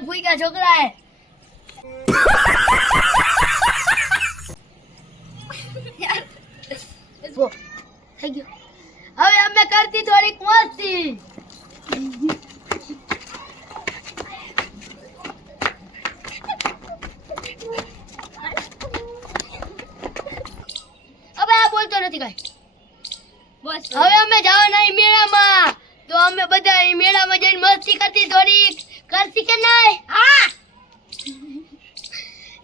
ફૂઈકા છોકરા હે થઈ ગયો હવે અમે કરતી થોડીક મસ્તી હવે આ બોલતો નથી કાઈ બસ હવે અમે જવાના મેળામાં તો અમે બધા અહીં મેળામાં જઈને મસ્તી કરતી થોડીક કરતી કે નહીં હા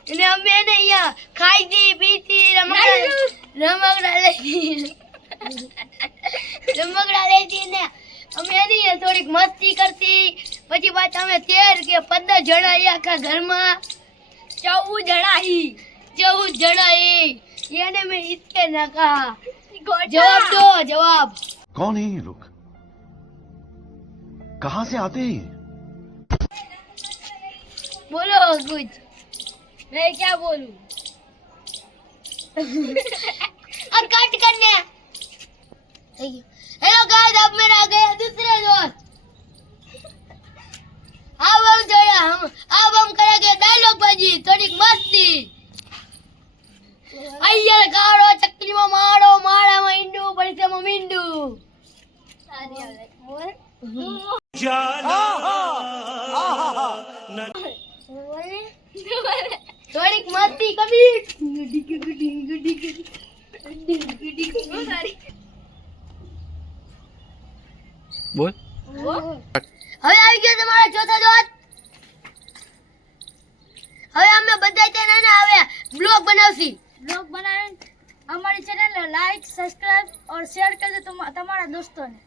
અને અમે એને અહીંયા ખાઈતી પીતી રમકડા લેતી ને અમે એની થોડીક મસ્તી કરતી પછી પાછા અમે 13 કે 15 જણા આખા ઘરમાં 14 જણા એને મેં इसके ना कहा जवाब दो जवाब कौन है ये लोग कहां से आते हैं बोलो कुछ मैं क्या बोलूं और कट करने हेलो गाइस अब मेरा आ गया दूसरा दोस्त अब हम करेंगे डायलॉग बाजी थोड़ी मस्ती अय्यर गाड़ो चक्री में मारो मारा में इंडू बड़ी में मिंडू થોડીક મસ્તી કરી બોલ હવે આવી ગયો તમારો ચોથો દોસ્ત હવે અમે બધા ચેનલ હવે બ્લોગ બનાવશી બ્લોગ બનાવીને અમારી ચેનલ લાઈક સબસ્ક્રાઇબ और शेयर कर दो તમારા દોસ્તોને